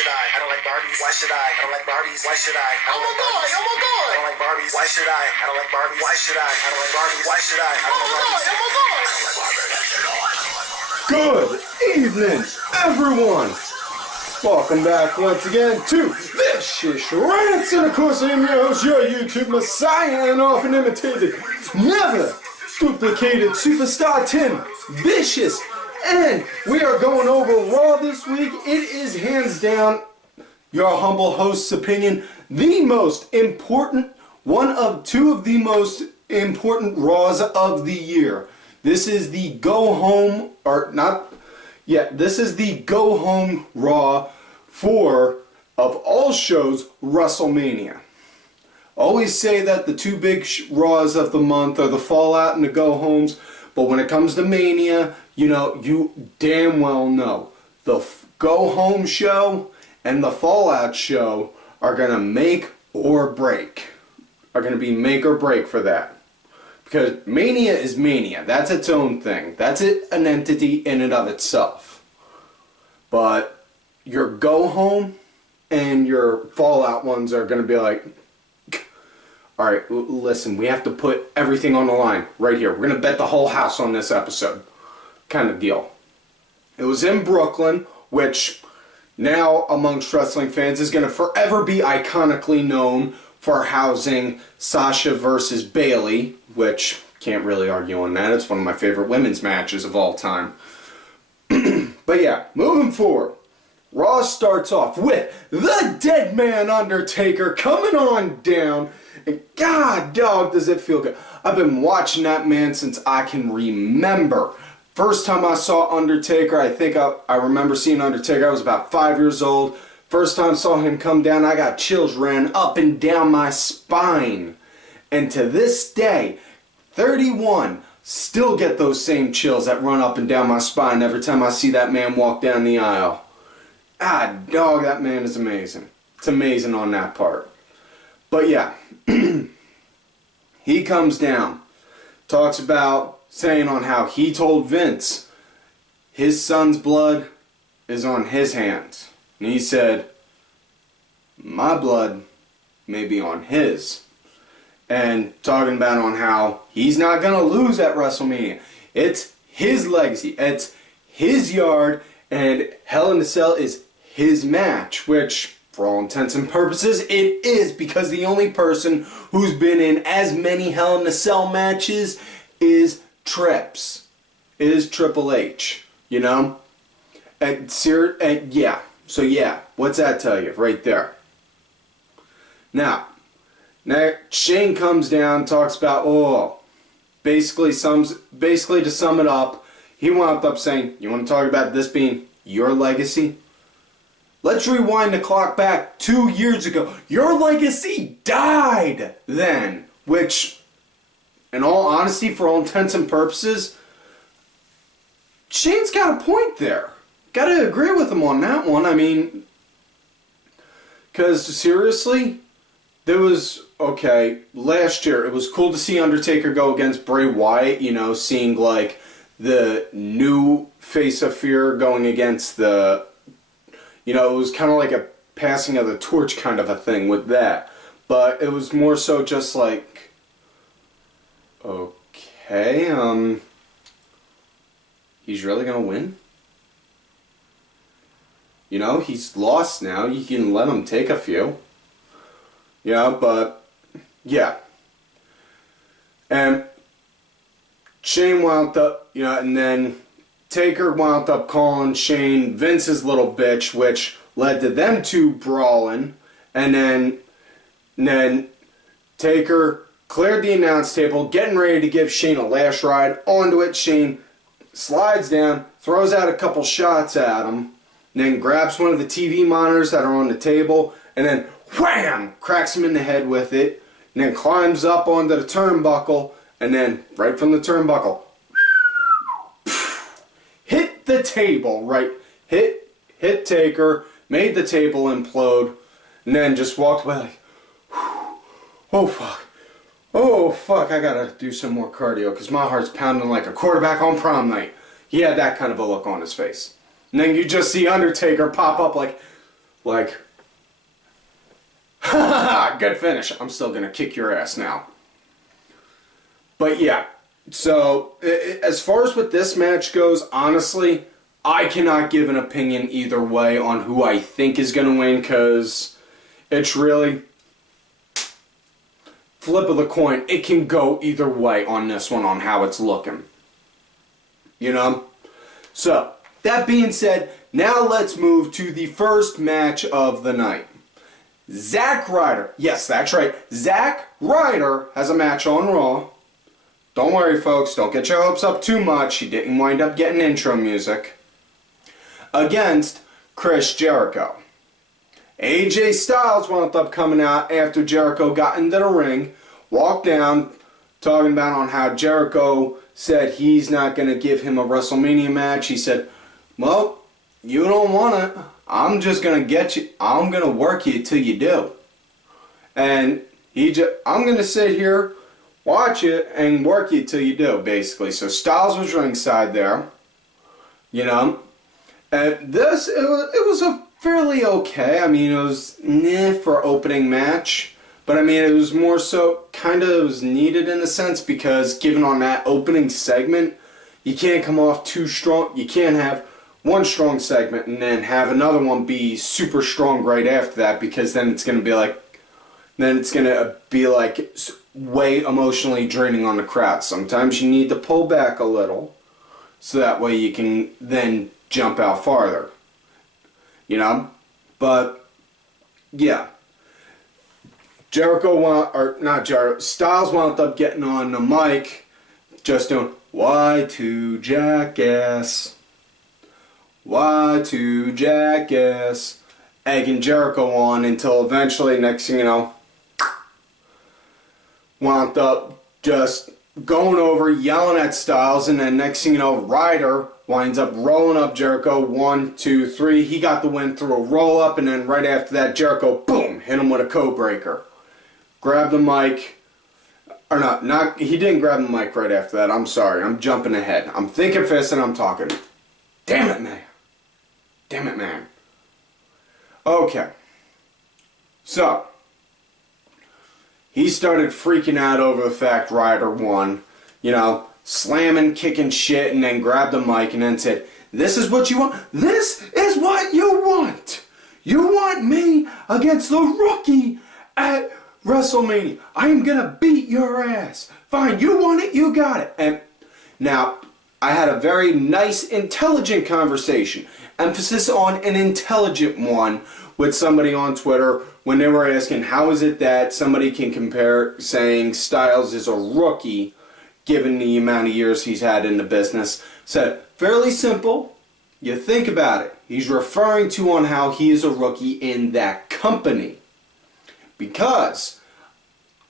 should I? I don't like Barbies. Why should I? I don't like Barbies. Why should I? Oh my god! Oh my god! I don't like Barbies. Why should I? I don't like Barbies. Why should I? I don't like Barbies. Why should I? I don't like Barbies. Oh my god! I don't like Barbies. Good evening, everyone. Welcome back once again to Vicious Rants, and of course I am your host, your YouTube messiah, and often imitated, never duplicated superstar Tim Vicious. And we are going over Raw this week. It is hands down, your humble host's opinion, the most important, two of the most important Raws of the year. This is the go home, this is the go home Raw for, of all shows, WrestleMania. Always say that the two big Raws of the month are the Fallout and the go homes, but when it comes to Mania, you damn well know the go home show and the Fallout show are gonna make or break. Are gonna be make or break for that. Because Mania is Mania. That's its own thing. That's an entity in and of itself. But your go home and your Fallout ones are going to be like, alright, listen, we have to put everything on the line right here. We're going to bet the whole house on this episode. Kind of deal. It was in Brooklyn, which now amongst wrestling fans is going to forever be iconically known for housing Sasha versus Bayley, which can't really argue on that. It's one of my favorite women's matches of all time. But yeah, moving forward, Raw starts off with the Dead Man Undertaker coming on down, and god dog does it feel good. I've been watching that man since I can remember. First time I saw Undertaker, I think I remember seeing Undertaker, I was about 5 years old. First time I saw him come down, I got chills ran up and down my spine. And to this day, 31, still get those same chills that run up and down my spine every time I see that man walk down the aisle. Ah, dog, that man is amazing. It's amazing on that part. But yeah, he comes down, talks about saying on how he told Vince his son's blood is on his hands. And he said, my blood may be on his. And talking about on how he's not going to lose at WrestleMania. It's his legacy. It's his yard. And Hell in a Cell is his match. Which, for all intents and purposes, it is. Because the only person who's been in as many Hell in a Cell matches is Trips. Is Triple H. You know? Yeah. So yeah, what's that tell you right there? Now Shane comes down, talks about, basically to sum it up, he wound up saying, you want to talk about this being your legacy? Let's rewind the clock back 2 years ago. Your legacy died then, which, in all honesty, for all intents and purposes, Shane's got a point there. Gotta agree with him on that one. I mean, because seriously, there was, last year it was cool to see Undertaker go against Bray Wyatt, seeing like the new face of fear going against the, it was kind of like a passing of the torch kind of a thing with that. But it was more so just like, he's really gonna win? He's lost now. You can let him take a few. But, yeah. And Shane wound up, and then Taker wound up calling Shane Vince's little bitch, which led to them two brawling. And then Taker cleared the announce table, getting ready to give Shane a lash ride. Onto it, Shane slides down, throws out a couple shots at him. And then grabs one of the TV monitors that are on the table, and then wham! Cracks him in the head with it, and then climbs up onto the turnbuckle, and then right from the turnbuckle, hit the table, right? Hit Taker, made the table implode, and then just walked away like, oh fuck, I gotta do some more cardio, because my heart's pounding like a quarterback on prom night. He had that kind of a look on his face. And then you just see Undertaker pop up like, Like, ha, good finish. I'm still going to kick your ass now. But yeah, so as far as what this match goes, honestly, I cannot give an opinion either way on who I think is going to win, because it's really flip of the coin. It can go either way on this one, on how it's looking. You know? So, that being said, now let's move to the first match of the night. Zack Ryder. Yes, that's right. Zack Ryder has a match on Raw. Don't worry, folks. Don't get your hopes up too much. He didn't wind up getting intro music. Against Chris Jericho. AJ Styles wound up coming out after Jericho got into the ring, walked down, talking about on how Jericho said he's not going to give him a WrestleMania match. He said, well, you don't want it. I'm just going to get you. I'm going to work you till you do. And I'm going to sit here, watch it, and work you till you do, basically. So Styles was ringside there, you know. And this, it was a fairly okay. I mean, it was for opening match. But I mean, it was more so kind of was needed in a sense, because given on that opening segment, you can't come off too strong. You can't have one strong segment and then have another one be super strong right after that, because then it's going to be like way emotionally draining on the crowd. Sometimes you need to pull back a little so that way you can then jump out farther. You know? But yeah. Styles wound up getting on the mic, just doing Y2 jackass, Y2 jackass, egging Jericho on until eventually, next thing you know, wound up just going over, yelling at Styles, and then next thing you know, Ryder winds up rolling up Jericho, 1, 2, 3. He got the win through a roll up, and then right after that, Jericho, boom, hit him with a code breaker. Grabbed the mic, or not, he didn't grab the mic right after that. I'm sorry, I'm jumping ahead. I'm thinking fast and I'm talking. Damn it, man. Damn it, man. Okay. So, he started freaking out over the fact Ryder won. You know, slamming, kicking shit, and then grabbed the mic and then said, this is what you want? This is what you want! You want me against the rookie at WrestleMania. I am gonna beat your ass. Fine, you want it, you got it. And now, I had a very nice, intelligent conversation. Emphasis on an intelligent one with somebody on Twitter when they were asking how is it that somebody can compare saying Styles is a rookie given the amount of years he's had in the business. Said, fairly simple. You think about it. He's referring to on how he is a rookie in that company. Because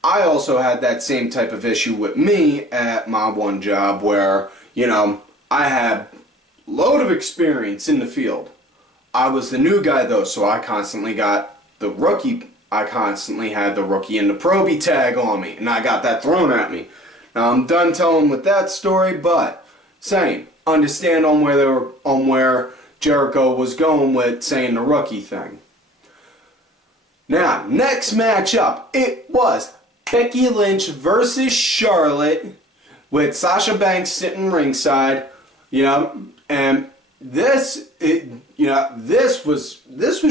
I also had that same type of issue with me at my one job where, you know, I had a load of experience in the field. I was the new guy though, so I constantly got the rookie. I constantly had the rookie and the probie tag on me, and I got that thrown at me. Now I'm done telling with that story, but same. Understand on where Jericho was going with saying the rookie thing. Now, next matchup, it was Becky Lynch versus Charlotte with Sasha Banks sitting ringside, you know, and this was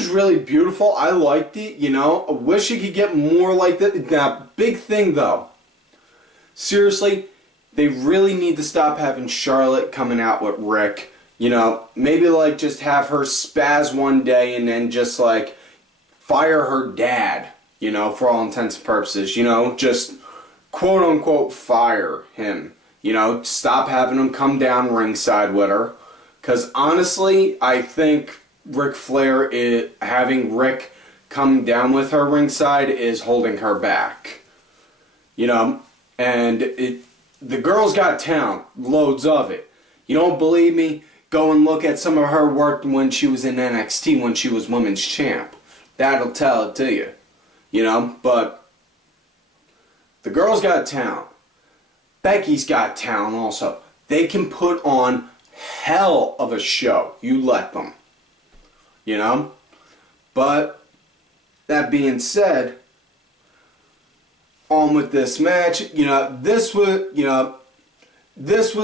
really beautiful. I liked it, you know. I wish it could get more like that. Now, big thing though. Seriously, they really need to stop having Charlotte coming out with Rick. You know, maybe like just have her spaz one day and then just like fire her dad, you know, for all intents and purposes. You know, just quote unquote fire him. You know, stop having him come down ringside with her. Because honestly, I think Ric Flair having Rick come down with her ringside is holding her back. You know, and the girl's got talent, loads of it. You don't believe me? Go and look at some of her work when she was in NXT when she was women's champ. That'll tell it to you. You know, but the girl's got talent. Becky's got talent also. They can put on hell of a show. You let them. You know? But that being said, on with this match, this was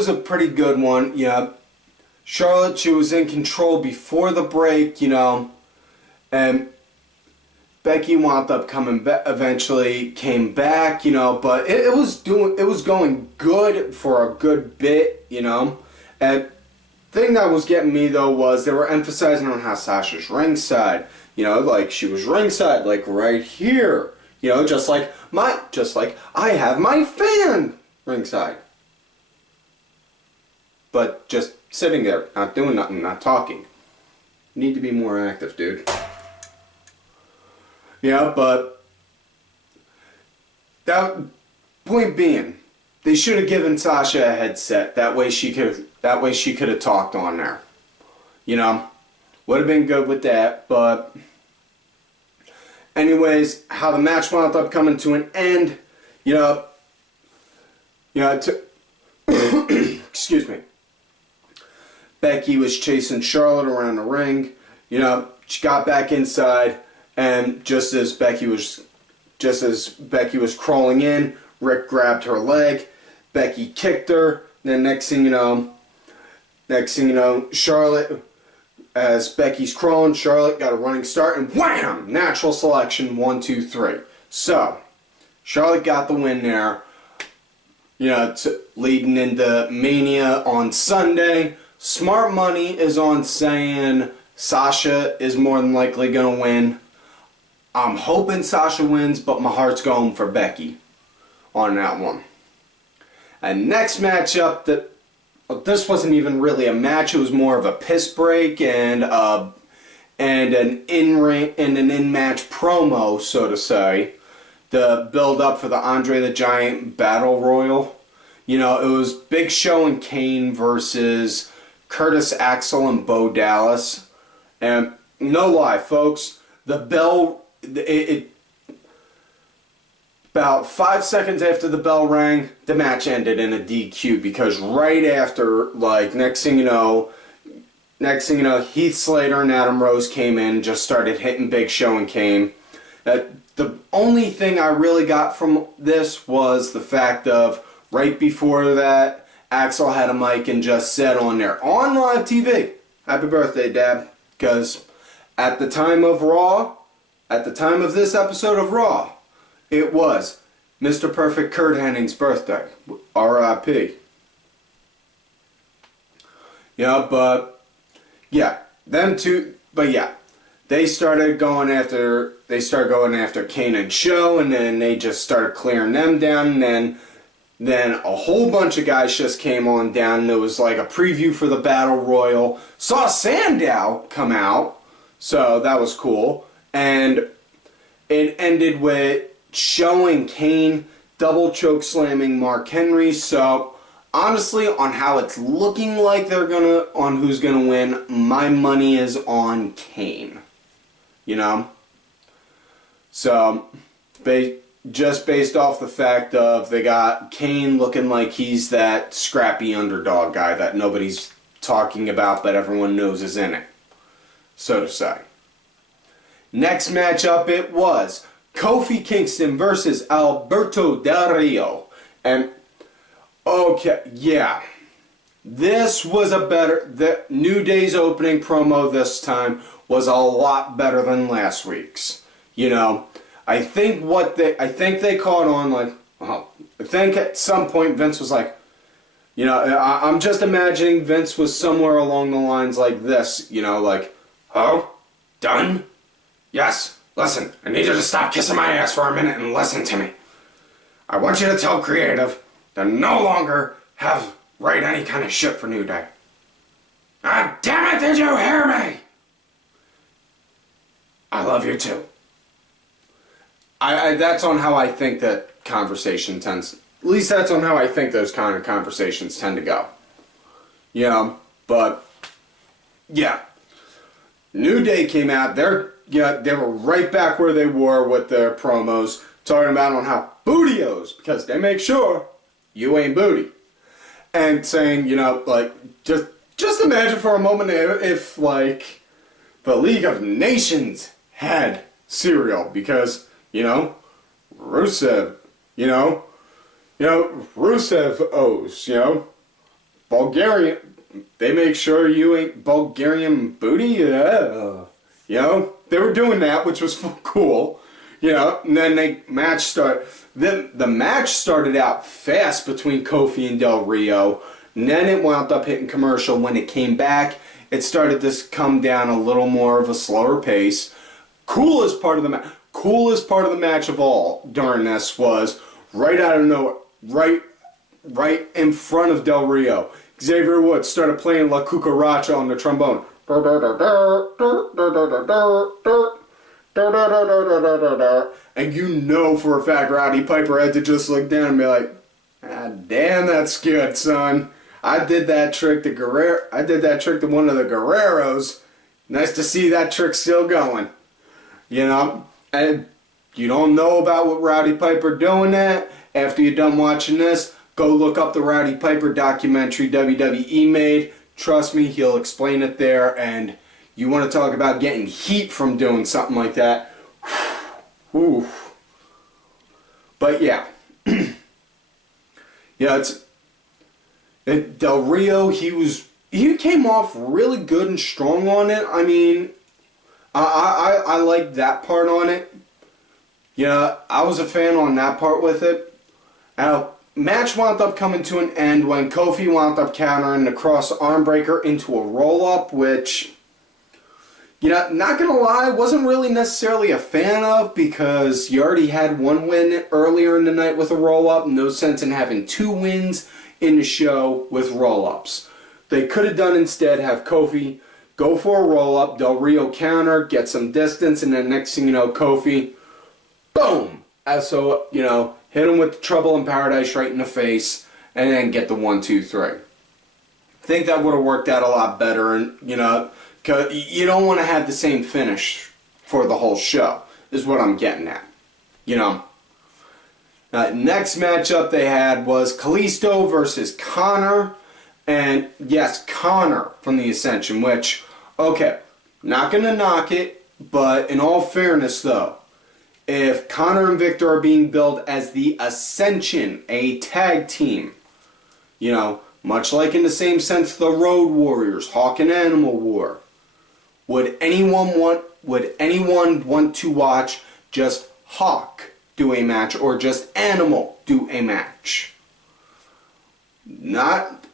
a pretty good one. Charlotte, she was in control before the break, and Becky wound up coming back, eventually came back, but it was going good for a good bit, And thing that was getting me though was they were emphasizing on how Sasha's ringside, like she was ringside, like right here, just like I have my fan ringside. But just sitting there, not doing nothing, not talking. You need to be more active, dude. But that point being, they should have given Sasha a headset. That way she could have talked on there. Would have been good with that. But anyways, how the match wound up coming to an end. Excuse me. Becky was chasing Charlotte around the ring. She got back inside, and just as Becky was crawling in, Rick grabbed her leg. Becky kicked her. Then next thing you know, Charlotte, as Becky's crawling, Charlotte got a running start, and wham! Natural selection, 1, 2, 3. So Charlotte got the win there. Leading into Mania on Sunday. Smart money is on saying Sasha is more than likely going to win. I'm hoping Sasha wins, but my heart's going for Becky on that one. And next matchup, this wasn't even really a match. It was more of a piss break and an in-match promo, so to say. The build-up for the Andre the Giant Battle Royal. It was Big Show and Kane versus Curtis Axel and Bo Dallas. And no lie, folks, the bell, about 5 seconds after the bell rang, the match ended in a DQ because right after, next thing you know, Heath Slater and Adam Rose came in, just started hitting Big Show and Kane. The only thing I really got from this was the fact of right before that, Axel had a mic and just said on there, on live TV, "Happy birthday, Dad." Because at the time of this episode of Raw, it was Mr. Perfect Kurt Hennig's birthday. R.I.P. They started going after Kane and Show, and then they just started clearing them down, and then a whole bunch of guys just came on down, and there was like a preview for the Battle Royal. Saw Sandow come out, so that was cool. And it ended with Show and Kane double choke slamming Mark Henry. So honestly, on how it's looking like on who's gonna win, my money is on Kane. So just based off the fact of they got Kane looking like he's that scrappy underdog guy that nobody's talking about but everyone knows is in it, so to say. Next matchup, it was Kofi Kingston versus Alberto Del Rio. And okay, yeah, this was the New Day's opening promo this time was a lot better than last week's. I think they caught on I think at some point Vince was like, I'm just imagining Vince was somewhere along the lines like this, oh, done? Yes, listen, I need you to stop kissing my ass for a minute and listen to me. I want you to tell Creative to no longer write any kind of shit for New Day. Ah, damn it, did you hear me? I love you too. That's on how I think that conversation tends, at least that's on how I think those kind of conversations tend to go. But yeah, New Day came out, they were right back where they were with their promos, talking about on how bootios, because they make sure you ain't booty. And saying, just imagine for a moment if the League of Nations had cereal because, Rusev, Rusev owes, Bulgarian, they make sure you ain't Bulgarian booty, they were doing that, which was cool, and then the match started out fast between Kofi and Del Rio, and then it wound up hitting commercial. When it came back, it started to come down a little more of a slower pace. Coolest part of the match of all during this was right out of nowhere, right in front of Del Rio, Xavier Woods started playing La Cucaracha on the trombone. And for a fact Roddy Piper had to just look down and be like, ah, damn, that's good, son. I did that trick to one of the Guerreros. Nice to see that trick still going. And you don't know about what Roddy Piper doing that. After you're done watching this, go look up the Roddy Piper documentary WWE made. Trust me, he'll explain it there. And you want to talk about getting heat from doing something like that. Whew. But yeah. Del Rio, he came off really good and strong on it. I mean, I like that part on it. I was a fan on that part with it. Match wound up coming to an end when Kofi wound up countering the cross arm breaker into a roll-up, which, not gonna lie, wasn't really necessarily a fan of because you already had one win earlier in the night with a roll-up. No sense in having two wins in the show with roll-ups. They could have done instead have Kofi go for a roll-up, Del Rio counter, get some distance, and then next thing you know, Kofi, boom! Hit him with Trouble in Paradise right in the face, and then get the 1, 2, 3. I think that would have worked out a lot better, and, cause you don't want to have the same finish for the whole show, is what I'm getting at. Next matchup they had was Kalisto versus Konnor. And yes, Konnor from the Ascension, which, okay, not going to knock it, but in all fairness though, if Konnor and Victor are being billed as the Ascension, a tag team, much like in the same sense the Road Warriors, Hawk and Animal War, would anyone want to watch just Hawk do a match or just Animal do a match?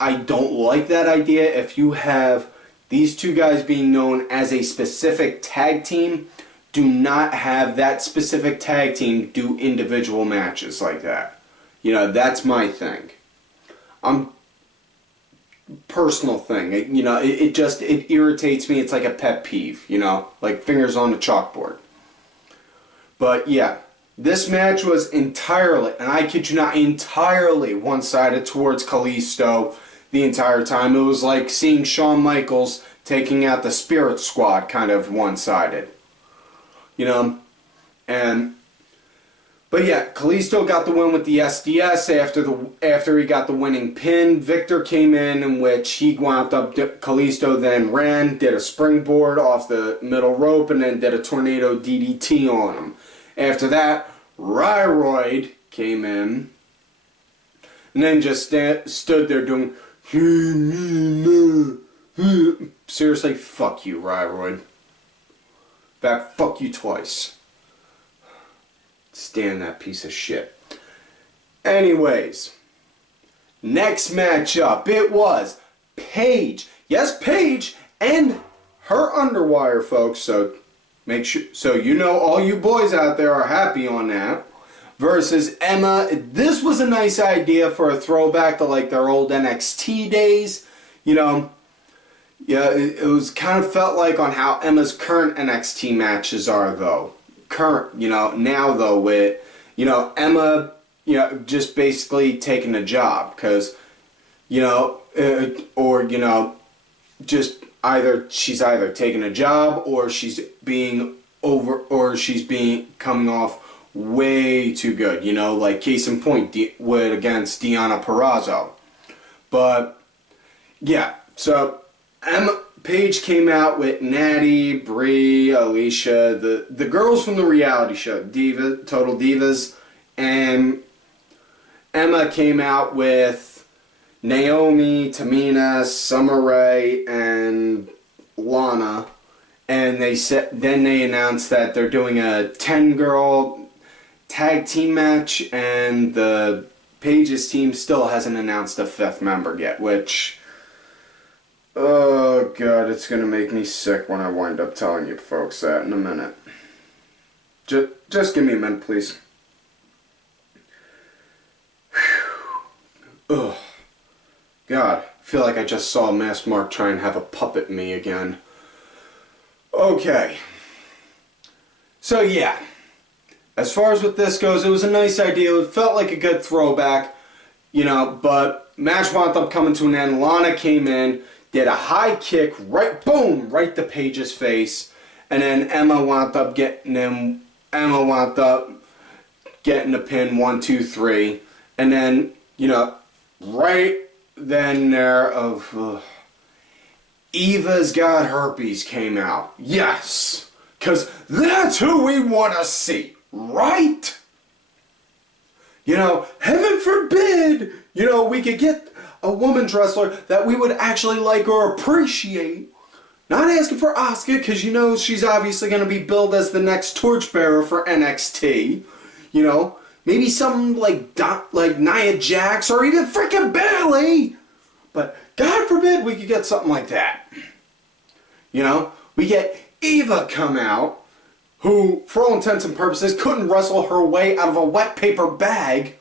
I don't like that idea. If you have these two guys being known as a specific tag team, do not have that specific tag team do individual matches like that. That's my thing. Personal thing. It irritates me. It's like a pet peeve, like fingers on the chalkboard. But yeah, this match was entirely, and I kid you not, entirely one-sided towards Kalisto the entire time. It was like seeing Shawn Michaels taking out the Spirit Squad, kind of one-sided. But yeah, Kalisto got the win with the SDS after he got the winning pin. Victor came in which he wound up, Kalisto then did a springboard off the middle rope, and then did a tornado DDT on him. After that, Ryroid came in, and then just stood there doing, seriously, fuck you, Ryroid. In fact, fuck you twice. Stand that piece of shit. Anyways, next matchup, it was Paige. Yes, Paige and her underwire, folks. So make sure, all you boys out there are happy on that. Versus Emma. This was a nice idea for a throwback to like their old NXT days. Yeah, it was kind of felt like on how Emma's current NXT matches are though. Now though with, Emma, just basically taking a job because, just she's either taking a job or she's coming off way too good, like case in point against Deonna Purrazzo. But yeah, so Paige came out with Natty, Brie, Alicia, the girls from the reality show, Total Divas, and Emma came out with Naomi, Tamina, Summer Rae, and Lana, and then they announced that they're doing a 10-girl tag team match, and the Paige's team still hasn't announced a 5th member yet, which, oh god, it's gonna make me sick when I wind up telling you folks that in a minute. Just give me a minute, please. Ugh. God, I feel like I just saw Mass Mark try and have a puppet me again. Okay. So yeah. As far as what this goes, it was a nice idea. It felt like a good throwback, you know, but match wound up coming to an end. Lana came in, did a high kick, right, boom, right to Paige's face, and then Emma wound up getting the pin, 1, 2, 3, and then, you know, right then there Eva's Got Herpes came out. Yes, because that's who we want to see, right? You know, heaven forbid, you know, we could get a woman's wrestler that we would actually like or appreciate. Not asking for Asuka, because you know she's obviously going to be billed as the next torchbearer for NXT. You know, maybe something like Nia Jax or even freaking Bayley. But God forbid we could get something like that. You know, we get Eva come out, who, for all intents and purposes, couldn't wrestle her way out of a wet paper bag.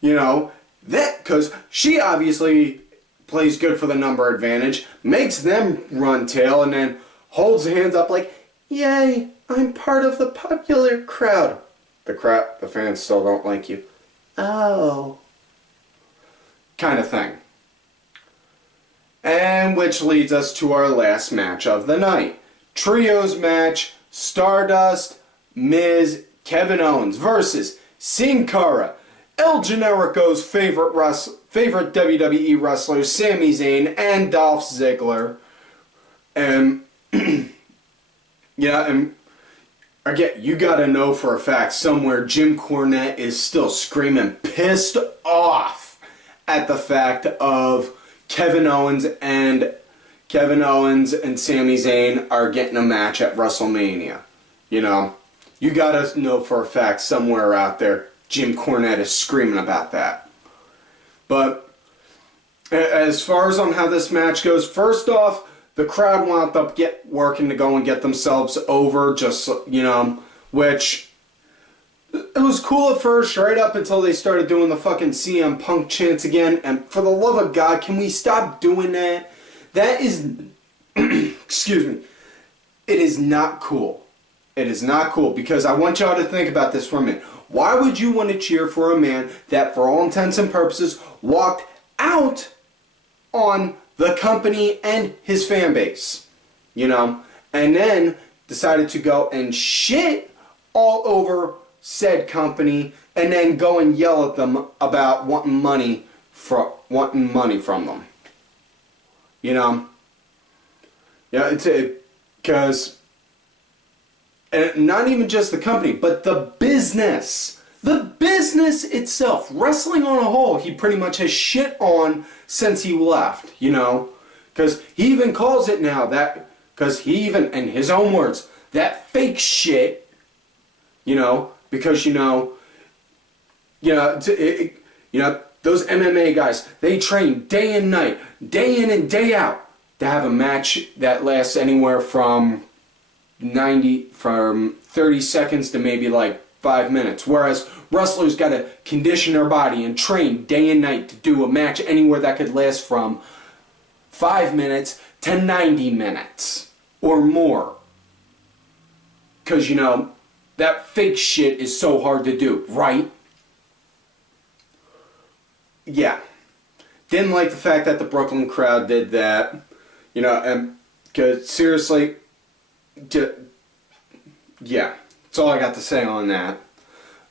You know, that, because she obviously plays good for the number advantage, makes them run tail, and then holds the hands up like, yay, I'm part of the popular crowd. The fans still don't like you. Oh. Kind of thing. And which leads us to our last match of the night. Trios match, Stardust, Miz, Kevin Owens versus Sin Cara, El Generico's favorite WWE wrestler, Sami Zayn, and Dolph Ziggler. And, yeah, and again, you gotta know for a fact somewhere Jim Cornette is still screaming pissed off at the fact of Kevin Owens and Sami Zayn are getting a match at WrestleMania. You know, you gotta know for a fact somewhere out there Jim Cornette is screaming about that. But as far as on how this match goes, first off, the crowd wound up working to go and get themselves over, just, you know, which it was cool at first, right up until they started doing the fucking CM Punk chants again. And for the love of God, can we stop doing that? That is, excuse me, it is not cool. It is not cool, because I want y'all to think about this for a minute. Why would you want to cheer for a man that, for all intents and purposes, walked out on the company and his fan base, you know, and then decided to go and shit all over said company, and then go and yell at them about wanting money from them, you know? Yeah, it's because not even just the company, but the business itself, wrestling on a whole, he pretty much has shit on since he left, you know, because he even calls it now that, because he even, in his own words, that fake shit, you know, because you know, those MMA guys, they train day and night, day in and day out to have a match that lasts anywhere from 30 seconds to maybe like 5 minutes, whereas wrestlers got to condition their body and train day and night to do a match anywhere that could last from 5 minutes to 90 minutes or more. Because, you know, that fake shit is so hard to do, right? Yeah. Didn't like the fact that the Brooklyn crowd did that. You know, and because seriously, yeah, that's all I got to say on that.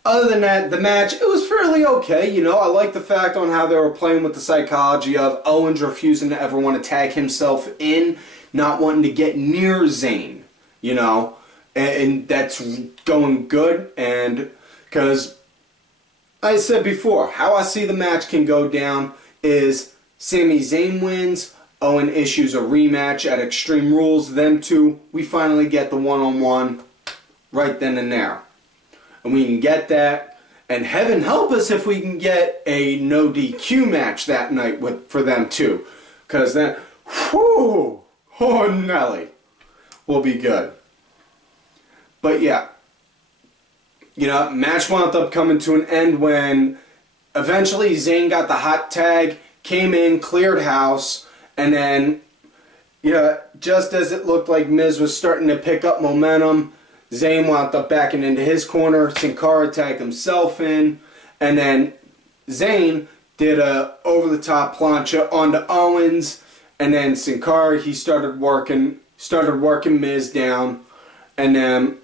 Other than that, the match, it was fairly okay, you know. I like the fact on how they were playing with the psychology of Owens refusing to ever want to tag himself in not wanting to get near Zayn, you know, and that's going good. And because I said before, how I see the match can go down is Sami Zayn wins, Owen issues a rematch at Extreme Rules, them two, we finally get the one-on-one right then and there. And we can get that, and heaven help us if we can get a no DQ match that night for them too. Because then, whoo, oh Nelly, will be good. But yeah, you know, match wound up coming to an end when eventually Zayn got the hot tag, came in, cleared house, and then, yeah, just as it looked like Miz was starting to pick up momentum, Zayn wound up backing into his corner, Sin Cara tagged himself in, and then Zayn did a over-the-top plancha onto Owens, and then Sin Cara, he started working Miz down, and then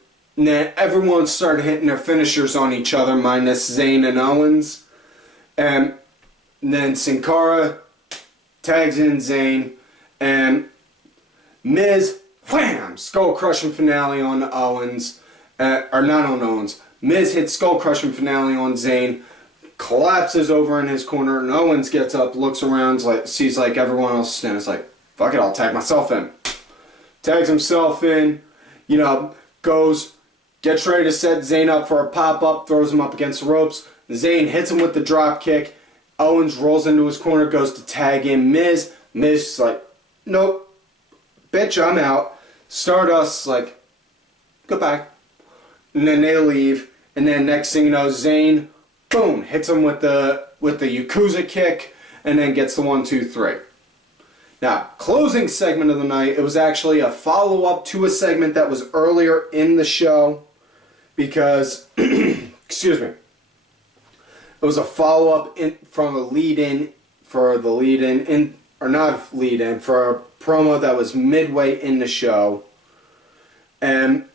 everyone started hitting their finishers on each other, minus Zayn and Owens. And then Sin Cara tags in Zayn, and Miz, wham! Skull-crushing finale on Owens. Or not on Owens. Miz hits skull-crushing finale on Zayn, collapses over in his corner, and Owens gets up, looks around, sees like everyone else standing, is like, fuck it, I'll tag myself in. Tags himself in, you know, gets ready to set Zayn up for a pop-up, throws him up against the ropes. Zayn hits him with the drop kick. Owens rolls into his corner, goes to tag in Miz. Miz's like, nope, bitch, I'm out. Stardust's like, goodbye. And then they leave. And then next thing you know, Zayn, boom, hits him with the Yakuza kick, and then gets the 1-2-3. Now, closing segment of the night, it was actually a follow-up to a segment that was earlier in the show, because, excuse me, it was a follow-up from a lead-in, for a promo that was midway in the show, and,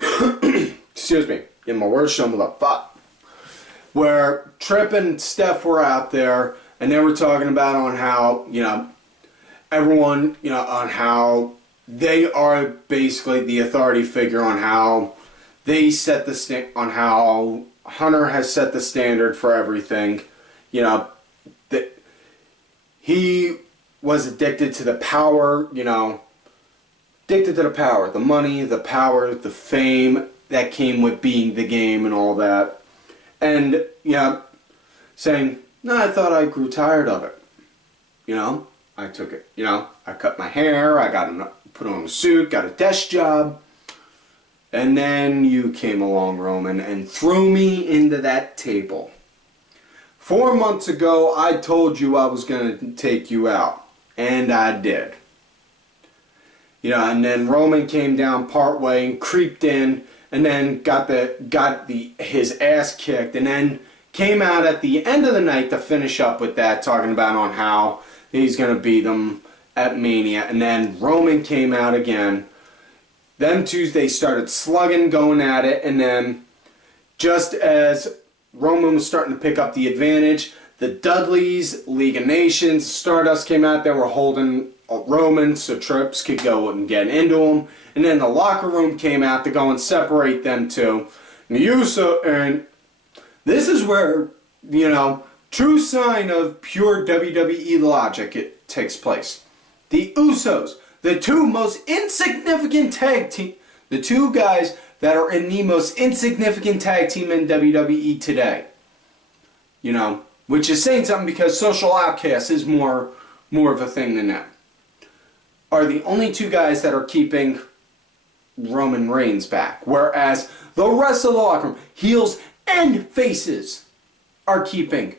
excuse me, getting my words shown with a fuck, where Tripp and Steph were out there, and they were talking about on how, you know, everyone, you know, on how they are basically the authority figure on how they set the on how Hunter has set the standard for everything. You know, that he was addicted to the power, you know, addicted to the power, the money, the power, the fame that came with being the game and all that. And, you know, saying, no, I thought I grew tired of it. You know, I took it, you know, I cut my hair, I put on a suit, got a desk job. And then you came along, Roman, and threw me into that table. 4 months ago, I told you I was going to take you out. And I did. You know, and then Roman came down partway and creeped in, and then got his ass kicked, and then came out at the end of the night to finish up with that, talking about on how he's going to beat them at Mania. And then Roman came out again. Then Tuesday started slugging, going at it, and then just as Roman was starting to pick up the advantage, the Dudleys, League of Nations, Stardust came out. They were holding Roman so Trips could go and get into him. And then the locker room came out to go and separate them two. And and this is where, you know, true sign of pure WWE logic it takes place. The Usos, the two most insignificant tag team, the two guys that are in the most insignificant tag team in WWE today. You know, which is saying something because Social Outcast is more of a thing than that. Are the only two guys that are keeping Roman Reigns back. Whereas the rest of the locker room, heels and faces, are keeping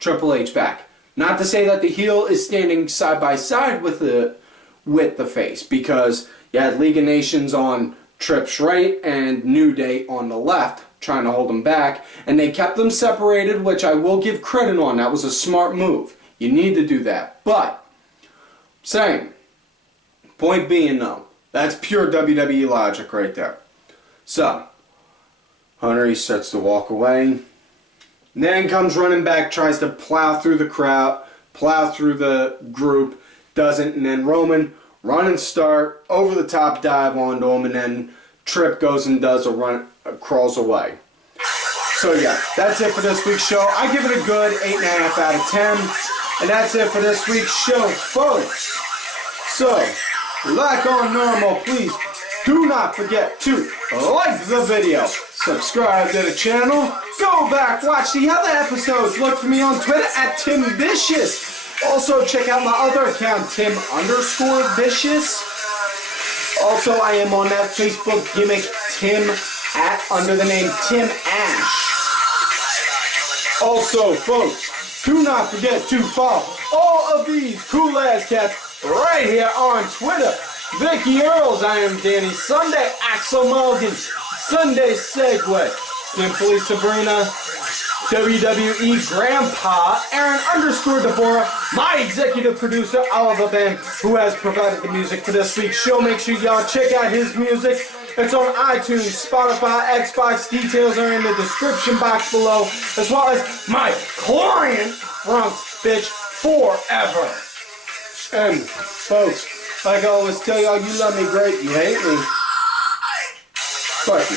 Triple H back. Not to say that the heel is standing side by side with the face, because you had League of Nations on Tripp's right and New Day on the left trying to hold them back, and they kept them separated, which I will give credit on. That was a smart move. You need to do that. But, saying, point being though, that's pure WWE logic right there. So, Hunter, he starts to walk away. Then comes running back, tries to plow through the crowd, plow through the group, doesn't, and then Roman run and start, over the top dive onto him, and then Trip goes and does a run, crawls away. So yeah, that's it for this week's show. I give it a good 8.5 out of 10. And that's it for this week's show, folks. So, like on normal, please do not forget to like the video, subscribe to the channel, go back, watch the other episodes. Look for me on Twitter at TimVicious. Also, check out my other account, Tim_Vicious. Also, I am on that Facebook gimmick, Tim under the name Tim Ash. Also, folks, do not forget to follow all of these cool ass cats right here on Twitter. Vicky Earls, I am Danny Sunday, Axel Mulligan, Sunday Segway, Simply Sabrina, WWE Grandpa, Aaron_Devora, my executive producer, Oliver Ben, who has provided the music for this week's show. Make sure y'all check out his music. It's on iTunes, Spotify, Xbox. Details are in the description box below, as well as my client, Rants Bitch Forever. And, folks, like I always tell y'all, you love me great, you hate me. Fuck you.